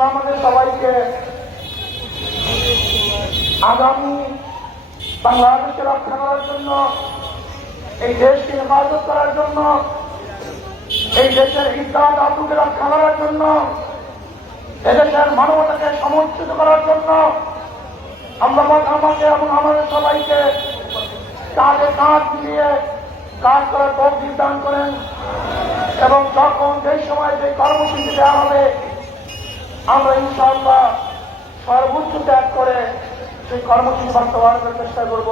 আল্লাহ আমাদের সবাইকে আগামী বাংলাদেশকে রক্ষা করার জন্য, এই দেশকে হেফাজত করার জন্য, এই দেশের ইজ্জত আবরুকে রক্ষা করার জন্য, এদেশের মানবতাকে সমর্থিত করার জন্য আল্লাহ পাক আমাকে এবং আমাদের সবাইকে কাঁধে কাঁধ মিলিয়ে কাজ করার তৌফিক দান করেন। এবং যখন যেই সময় যে কর্মসূচি দেওয়া হবে আমরা ইনশাআল্লাহ সর্বোচ্চ ত্যাগ করে সেই কর্মসূচি বাস্তবায়নের চেষ্টা করব।